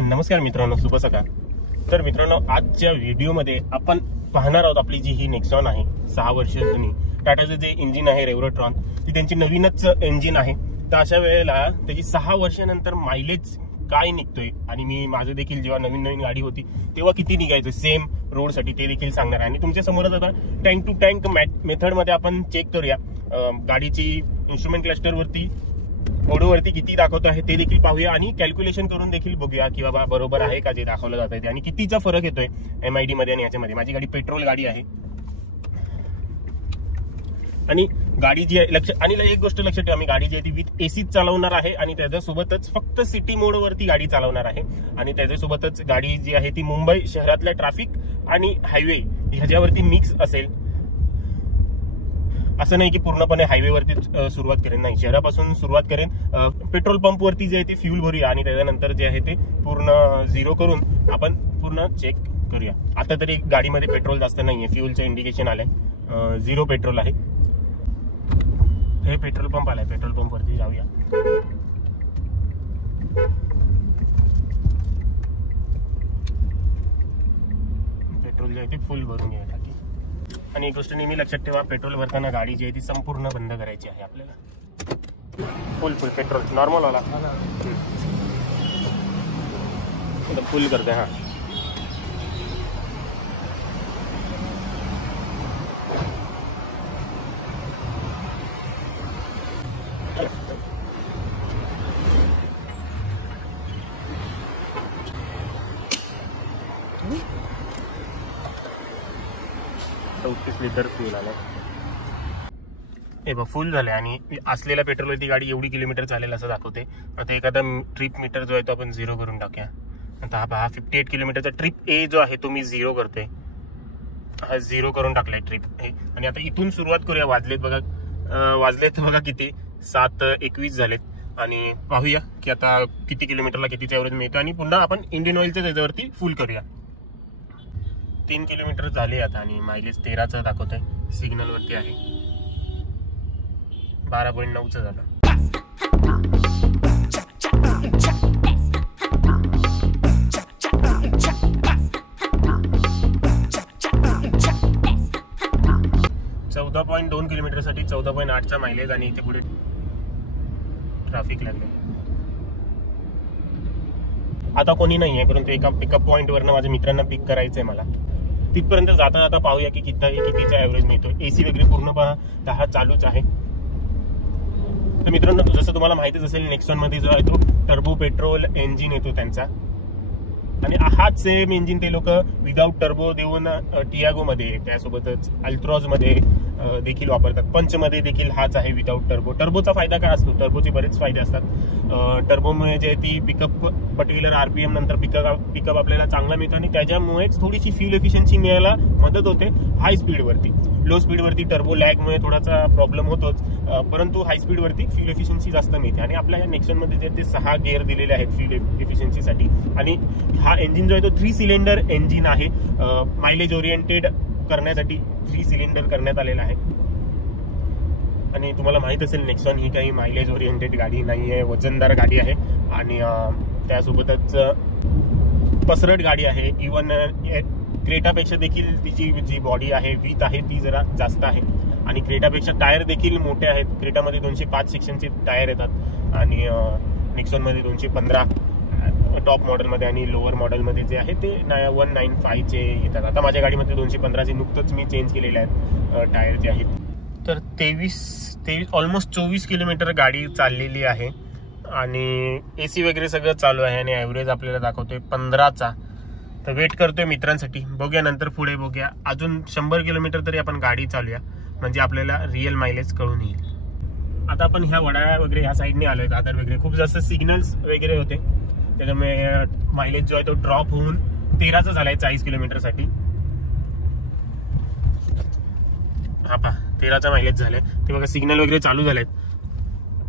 नमस्कार मित्रांनो, शुभ सकाळ। तर मित्रांनो, आजच्या व्हिडिओमध्ये आपण पाहणार आहोत आपली जी ही नेक्सॉन आहे 6 वर्ष जुनी टाटाचं जे इंजिन आहे रेव्होट्रॉन, ती त्यांची नवीनच इंजिन आहे। तर अशा वेळेला त्याची 6 वर्षानंतर मायलेज काय निघतोय आणि मी माझं देखील जेव्हा नवीन गाडी होती तेव्हा किती निघायचं सेम रोडसाठी ते देखील सांगणार आहे। आणि तुमच्या समोरच आता टँक टू टँक मेथडमध्ये आपण चेक करूया गाडीची इन्स्ट्रुमेंट क्लस्टरवरती ओडोवरती किती दाखवत आहे ते देखील पाहूया आणि कॅल्क्युलेशन करून देखील बघूया की बाबा बरोबर आहे का जे दाखवलं जात आहे ते आणि कितीचा फरक येतोय MID मध्ये आणि याच्यामध्ये। माझी गाडी पेट्रोल गाडी आहे आणि गाडी जी आहे आणि एक गोष्ट लक्षात ठेवा, मी गाडी जी आहे ती विथ AC चालवणार आहे आणि त्याच्यासोबतच फक्त सिटी मोडवरती गाडी चालवणार आहे आणि त्याच्यासोबतच गाडी जी आहे ती मुंबई शहरातल्या ट्रॅफिक आणि हायवे ह्याच्यावरती मिक्स असेल। असं नाही की पूर्णपणे हायवेवरती सुरुवात करेन, नाही, शहरापासून सुरुवात करेन। पेट्रोल पंपवरती जे आहे ते फ्यूल भरूया आणि त्याच्यानंतर जे आहे ते पूर्ण झिरो करून आपण पूर्ण चेक करूया। आता तरी गाडीमध्ये पेट्रोल जास्त नाहीये, फ्यूलचं इंडिकेशन आलंय, 0 पेट्रोल आहे। हे पेट्रोल पंप आलाय, पेट्रोल पंप वरती जाऊया। पेट्रोल जे आहे ते फुल भरून घ्या टाकी। आणि एक गोष्ट नेहमी लक्षात ठेवा, पेट्रोल भरताना गाडी जी आहे ती संपूर्ण बंद करायची आहे आपल्याला। फुल पेट्रोल नॉर्मल वाला फुल करते। हा, लिटर फ्यूल आला। हे बघ फुल झाले आणि असलेल्या पेट्रोलवरती गाडी एवढी किलोमीटर चालेल असं दाखवते। आता एखादा ट्रिप मीटर जो आहे तो आपण 0 करून टाकूया। आता हा पहा 58 किलोमीटरचा ट्रिप A जो आहे तो मी 0 करतोय, हा 0 करून टाकलाय ट्रिप A। आणि आता इथून सुरुवात करूया। वाजलेत बघा किती, 7:21 झालेत आणि पाहूया की आता किती किलोमीटरला कितीचा एव्हरेज मिळतो आणि पुन्हा आपण इंडियन ऑइलच्या त्याच्यावरती फुल करूया। 3 किलोमीटर झाले आता आणि मायलेज 13चा दाखवतोय, सिग्नल वरती आहे 12.9चं झालं। .2 किलोमीटर साठी 14.8चा मायलेज आणि इथे पुढे ट्रॅफिक लागले। आता कोणी नाही आहे, परंतु एका पिकअप पॉइंट वरनं माझ्या मित्रांना पिक करायचंय मला। तिथपर्यंत जाता जाता पाहूया की कितीचा एव्हरेज मिळतो। AC वगैरे पूर्ण 10 चालूच आहे। तर मित्रांनो, जसं तुम्हाला माहितीच असेल, नेक्सॉन मध्ये जो आहे तो टर्बो पेट्रोल इंजिन येतो त्यांचा आणि हाच सेम इंजिन ते लोक विदाउट टर्बो देऊन टियागो मध्ये, त्यासोबतच अल्ट्रॉज मध्ये देखील वापरतात। पंच मध्ये देखील हाच आहे विदाउट टर्बो। टर्बोचा फायदा काय असतो, टर्बोचे बरेच फायदे असतात। टर्बोमुळे जे ती पिकअप पर्टिक्युलर RPM नंतर पिकअप आपल्याला चांगला मिळतो आणि त्याच्यामुळेच थोडीशी फ्यूल एफिशियन्सी मिळायला मदत होते हाय स्पीडवरती। लो स्पीडवरती टर्बो लॅगमुळे थोडासा प्रॉब्लेम होतोच, परंतु हाय स्पीडवरती फ्यूल एफिशियन्सी जास्त मिळते। आणि आपल्या नेक्सॉनमध्ये जे ते 6 गिअर दिलेले आहेत फ्यूल एफिशियन्सीसाठी आणि हा इंजिन जो आहे तो 3 सिलेंडर इंजिन आहे। मायलेज ओरिएंटेड करण्यासाठी 3 सिलेंडर करण्यात आलेला आहे आणि तुम्हाला माहित असेल नेक्सॉन ही काही मायलेज ओरिएंटेड गाडी नाहीये, वजनदार गाडी आहे आणि त्यासोबतच पसरट गाडी आहे। इवन क्रेटापेक्षा देखील तिची जी बॉडी आहे, विथ आहे, ती जरा जास्त आहे आणि क्रेटापेक्षा टायर देखील मोठे आहेत। क्रेटामध्ये 205 सेक्शनचे टायर येतात आणि नेक्सॉनमध्ये 215 टॉप मॉडेलमध्ये आणि लोअर मॉडेलमध्ये जे आहे ते 195चे येतात। आता माझ्या गाडीमध्ये 215चे नुकतंच मी चेंज केलेले आहेत टायर जे आहेत। तर 23 ऑलमोस्ट 24 किलोमीटर गाडी चाललेली आहे आणि AC वगैरे सगळं चालू आहे आणि ॲव्हरेज आपल्याला दाखवतोय 15चा। तर वेट करतोय मित्रांसाठी, बघूया नंतर पुढे बघूया। अजून 100 किलोमीटर तरी आपण गाडी चालूया म्हणजे आपल्याला रिअल मायलेज कळून येईल। आता आपण ह्या वडाळ्या वगैरे ह्या साईडने आलोय, दादर वगैरे खूप जास्त सिग्नल्स वगैरे होते, त्याच्यामुळे मायलेज जो आहे तो ड्रॉप होऊन 13चा झालाय 40 किलोमीटर साठी। हा पहा 13चा मायलेज झालाय, ते बघा सिग्नल वगैरे चालू झालेत,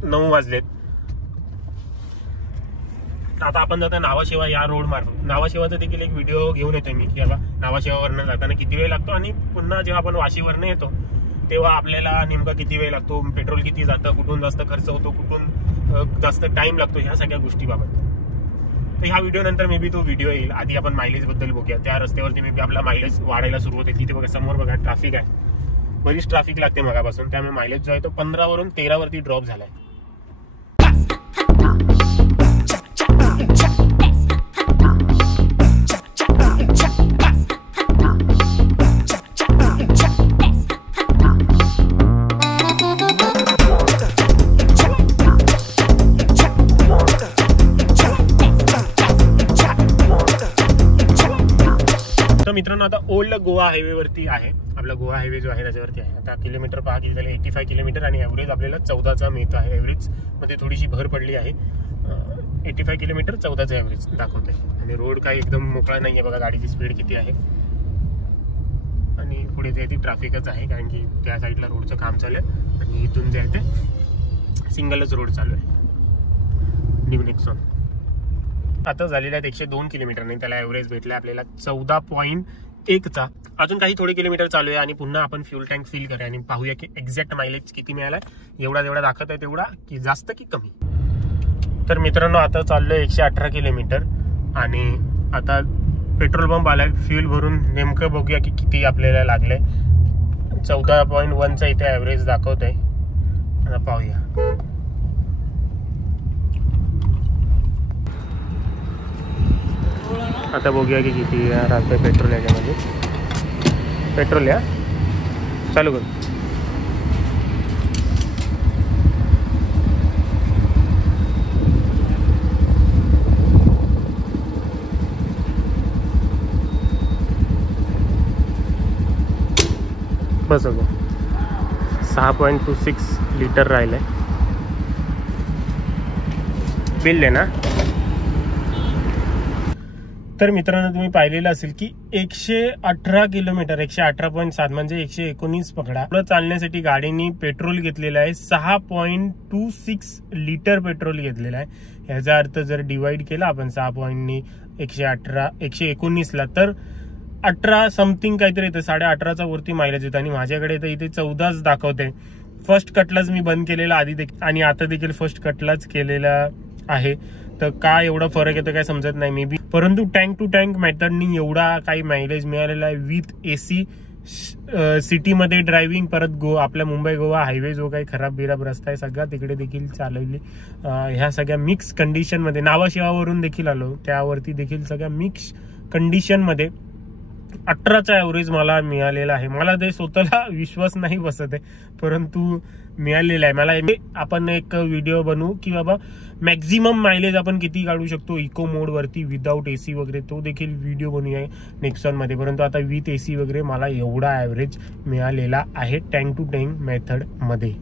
9 वाजलेत। आता आपण जाता नावाशेवा या रोड मार्फत, नावाशेवाचा देखील एक व्हिडिओ घेऊन येतोय मी की बाबा नावाशेवावरनं जाताना किती वेळ लागतो आणि पुन्हा जेव्हा आपण वाशीवरनं येतो तेव्हा आपल्याला नेमका किती वेळ लागतो, पेट्रोल किती जातं, कुठून जास्त खर्च होतो, कुठून जास्त टाइम लागतो, ह्या सगळ्या गोष्टीबाबत। तर ह्या व्हिडिओ नंतर मे बी तो व्हिडिओ येईल. आधी आपण मायलेज बद्दल बघूया. त्या रस्त्यावरती मे बी आपला मायलेज वाढायला सुरुवात होईल. तिथे बघा समोर बघा ट्रॅफिक आहे, बरीच ट्रॅफिक लागते मगापासून, त्यामुळे मायलेज जो आहे तो 15 वरून 13 वरती ड्रॉप झालाय. मित्रांनो आता ओल्ड गोवा हायवे वरती आहे. आपला गोवा हायवे जो आहे त्याच्यावरती आहे. आता किलोमीटर पहा किती झाले, 85 किलोमीटर आणि ॲव्हरेज आपल्याला 14चा मिळतो आहे. ॲव्हरेज मध्ये थोडीशी भर पडली आहे. 85 किलोमीटर 14चा ॲव्हरेज दाखवते. आणि रोड काही एकदम मोकळा नाही आहे. बघा गाडीची स्पीड किती आहे. आणि पुढे जे आहे ती ट्रॅफिकच आहे, कारण की त्या साईडला रोडचं काम चालू आहे आणि इथून जे आहे ते सिंगलच रोड चालू आहे. न्यू नेक्सॉन आता झालेला आहे 102 किलोमीटर नाही, त्याला ॲव्हरेज भेटला आपल्याला 14.1चा. अजून काही थोडे किलोमीटर चालू आहे आणि पुन्हा आपण फ्यूल टँक फिल करूया आणि पाहूया की एक्झॅक्ट मायलेज किती मिळाला. जेवढा दाखवत आहे तेवढा की जास्त की कमी. तर मित्रांनो आता चाललोय 118 किलोमीटर आणि आता पेट्रोल पंप आलाय. फ्यूल भरून नेमकं बघूया की किती आपल्याला लागलंय. 14.1चा इथे ॲव्हरेज दाखवत आहे. आता पाहूया. आता बघूया की किती राहतंय पेट्रोल याच्यामध्ये. पेट्रोल या चालू करू. बस 6.26 लिटर राहिलंय. बिल आहे ना. तर मित्रांनो तुम्ही पाहिलेलं असेल की 118 किलोमीटर 118.7 म्हणजे 119 पकडा. पुढे चालण्यासाठी गाडीने पेट्रोल घेतलेलं आहे. 6.26 लिटर पेट्रोल घेतलेलं आहे. ह्याचा अर्थ जर डिवाइड केला आपण 6.ने 119ला तर 18 समथिंग काहीतरी येतं. 18.5चा वरती मायलेज येतं आणि माझ्याकडे तर इथे 14च दाखवते. फर्स्ट कटलाच मी बंद केलेला आधी आणि आता देखील फर्स्ट कटलाच केलेला आहे. तर काय एवढा फरक येतो काय समजत नाही मे बी. परंतु टँक टू टँक मेथडनी एवढा काही मायलेज मिळालेला आहे विथ AC सिटीमध्ये ड्रायव्हिंग. परत आपल्या मुंबई गोवा हायवे जो काही खराब बिराब रस्ता आहे सगळा तिकडे देखील चालवली. ह्या सगळ्या मिक्स कंडिशनमध्ये नावाशिवावरून देखील आलो त्यावरती देखील सगळ्या मिक्स कंडिशनमध्ये 18चा ॲव्हरेज मला मिळालेला आहे. मला ते स्वतःला विश्वास नाही बसत आहे परंतु मिळालेला आहे मला. आपण एक व्हिडिओ बनवू की बाबा मॅक्झिमम मायलेज आपण किती काढू शकतो इको मोड वरती विदाऊट AC वगैरे, तो देखील व्हिडिओ बनवूया नेक्सॉन मध्ये. परंतु आता विथ AC वगैरे मला एवढा ॲव्हरेज मिळालेला आहे टँक टू टँक मेथड मध्ये.